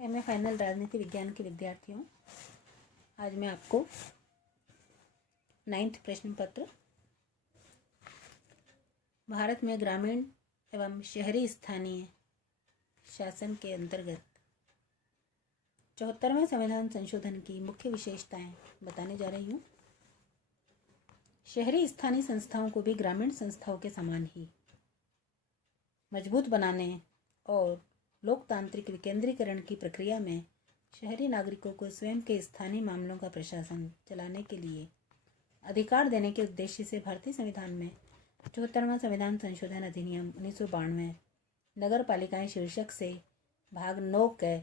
MA final राजनीति विज्ञान के विद्यार्थियों, आज मैं आपको 9th प्रश्न पत्र भारत में ग्रामीण एवं शहरी स्थानीय शासन के अंतर्गत 74वें संविधान संशोधन की मुख्य विशेषताएं बताने जा रही हूँ। शहरी स्थानीय संस्थाओं को भी ग्रामीण संस्थाओं के समान ही मजबूत बनाने और लोकतांत्रिक विकेंद्रीकरण की प्रक्रिया में शहरी नागरिकों को स्वयं के स्थानीय मामलों का प्रशासन चलाने के लिए अधिकार देने के उद्देश्य से भारतीय संविधान में 74वां संविधान संशोधन अधिनियम 1992 नगर पालिकाएं शीर्षक से भाग 9 के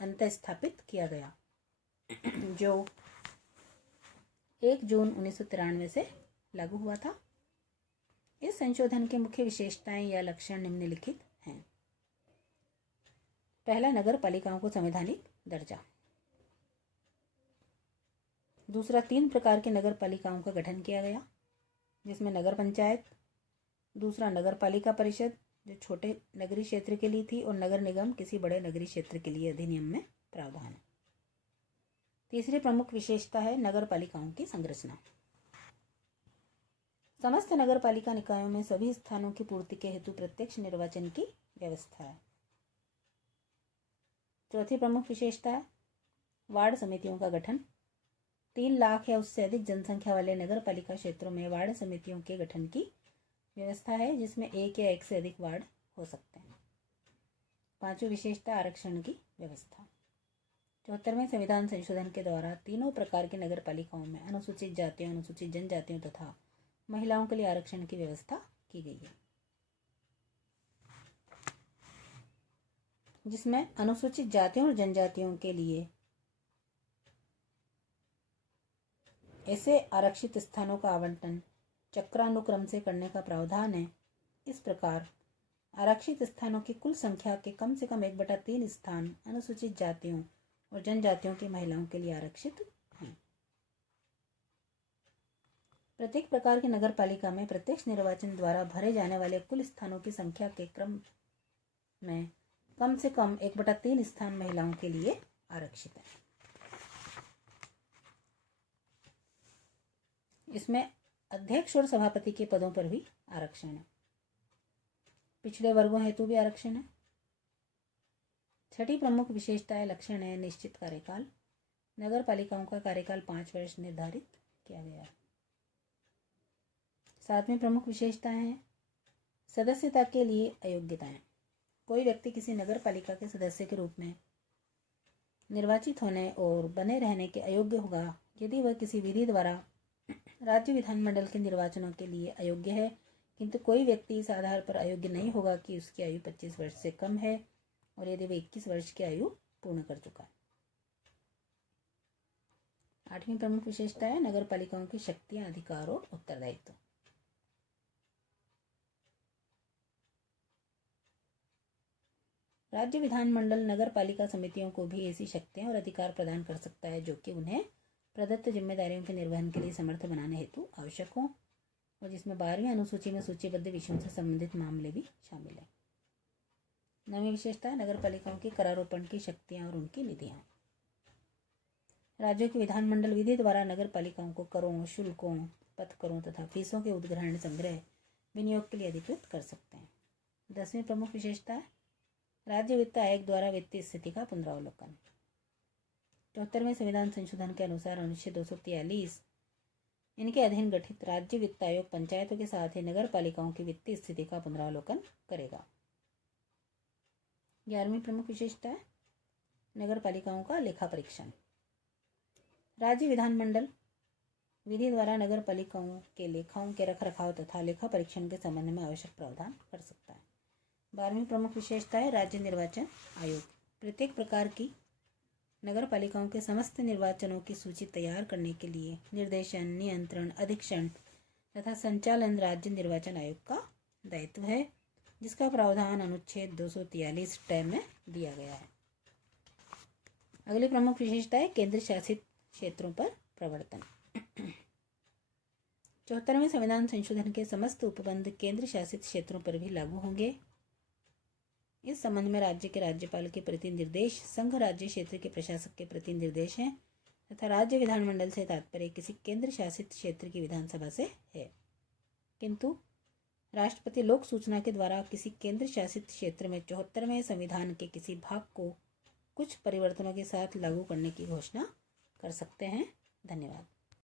अंत स्थापित किया गया, जो 1 जून 1993 से लागू हुआ था। इस संशोधन के मुख्य विशेषताएं या लक्षण निम्नलिखित हैं। पहला, नगर पालिकाओं को संवैधानिक दर्जा। दूसरा, 3 प्रकार के नगर पालिकाओं का गठन किया गया, जिसमें नगर पंचायत, दूसरा नगर पालिका परिषद जो छोटे नगरीय क्षेत्र के लिए थी, और नगर निगम किसी बड़े नगरीय क्षेत्र के लिए अधिनियम में प्रावधान है। तीसरी प्रमुख विशेषता है नगर पालिकाओं की संरचना। समस्त नगर पालिका निकायों में सभी स्थानों की पूर्ति के हेतु प्रत्यक्ष निर्वाचन की व्यवस्था है। चौथी प्रमुख विशेषता है वार्ड समितियों का गठन। 3 लाख या उससे अधिक जनसंख्या वाले नगर पालिका क्षेत्रों में वार्ड समितियों के गठन की व्यवस्था है, जिसमें 1 या 1 से अधिक वार्ड हो सकते हैं। पांचवी विशेषता आरक्षण की व्यवस्था। 74वें संविधान संशोधन के द्वारा तीनों प्रकार के नगर पालिकाओं में अनुसूचित जातियों, अनुसूचित जनजातियों तथा महिलाओं के लिए आरक्षण की व्यवस्था की गई है, जिसमें अनुसूचित जातियों और जनजातियों के लिए ऐसे आरक्षित स्थानों का आवंटन चक्रानुक्रम से करने का प्रावधान है। इस प्रकार आरक्षित स्थानों की कुल संख्या के कम से कम 1/3 स्थान अनुसूचित जातियों और जनजातियों की महिलाओं के लिए आरक्षित हैं। प्रत्येक प्रकार की नगर पालिका में प्रत्यक्ष निर्वाचन द्वारा भरे जाने वाले कुल स्थानों की संख्या के क्रम में कम से कम 1/3 स्थान महिलाओं के लिए आरक्षित है। इसमें अध्यक्ष और सभापति के पदों पर भी आरक्षण है। पिछड़े वर्गों हेतु भी आरक्षण है। छठी प्रमुख विशेषता है लक्षण है निश्चित कार्यकाल। नगर पालिकाओं का कार्यकाल 5 वर्ष निर्धारित किया गया है। 7वीं प्रमुख विशेषता है सदस्यता के लिए अयोग्यताएं। कोई व्यक्ति किसी नगर पालिका के सदस्य के रूप में निर्वाचित होने और बने रहने के अयोग्य होगा यदि वह किसी विधि द्वारा राज्य विधानमंडल के निर्वाचनों के लिए अयोग्य है, किंतु कोई व्यक्ति इस आधार पर अयोग्य नहीं होगा कि उसकी आयु 25 वर्ष से कम है और यदि वह 21 वर्ष की आयु पूर्ण कर चुका है। 8वीं प्रमुख विशेषता है नगर पालिकाओं की शक्तियां, अधिकार और उत्तरदायित्व। राज्य विधानमंडल नगर पालिका समितियों को भी ऐसी शक्तियां और अधिकार प्रदान कर सकता है जो कि उन्हें प्रदत्त जिम्मेदारियों के निर्वहन के लिए समर्थ बनाने हेतु आवश्यक हो, और जिसमें 12वीं अनुसूची में सूचीबद्ध विषयों से संबंधित मामले भी शामिल है। 9वीं विशेषता नगर पालिकाओं की करारोपण की शक्तियां और उनकी निधियां। राज्यों के विधानमंडल विधि द्वारा नगर पालिकाओं को करों, शुल्कों, पथकरों तथा फीसों के उद्ग्रहण, संग्रह, विनियोग के लिए अधिकृत कर सकते हैं। 10वीं प्रमुख विशेषता है राज्य वित्त आयोग द्वारा वित्तीय स्थिति का पुनरावलोकन। 74वें संविधान संशोधन के अनुसार अनुच्छेद 243 इनके अधीन गठित राज्य वित्त आयोग पंचायतों के साथ ही नगर पालिकाओं की वित्तीय स्थिति का पुनरावलोकन करेगा। 11वीं प्रमुख विशेषता है नगर पालिकाओं का लेखा परीक्षण। राज्य विधानमंडल विधि द्वारा नगर पालिकाओं के लेखाओं के रखरखाव तथा लेखा परीक्षण के संबंध में आवश्यक प्रावधान कर सकता है। 12वीं प्रमुख विशेषता है राज्य निर्वाचन आयोग। प्रत्येक प्रकार की नगर पालिकाओं के समस्त निर्वाचनों की सूची तैयार करने के लिए निर्देशन, नियंत्रण, अधीक्षण तथा संचालन राज्य निर्वाचन आयोग का दायित्व है, जिसका प्रावधान अनुच्छेद 243 में दिया गया है। अगली प्रमुख विशेषता है केंद्र शासित क्षेत्रों पर प्रवर्तन। 74वें संविधान संशोधन के समस्त उपबंध केंद्र शासित क्षेत्रों पर भी लागू होंगे। इस संबंध में राज्य के राज्यपाल के प्रति निर्देश संघ राज्य क्षेत्र के प्रशासक के प्रति निर्देश हैं तथा राज्य विधानमंडल से तात्पर्य किसी केंद्र शासित क्षेत्र की विधानसभा से है। किंतु राष्ट्रपति लोक सूचना के द्वारा किसी केंद्र शासित क्षेत्र में 74वें संविधान के किसी भाग को कुछ परिवर्तनों के साथ लागू करने की घोषणा कर सकते हैं। धन्यवाद।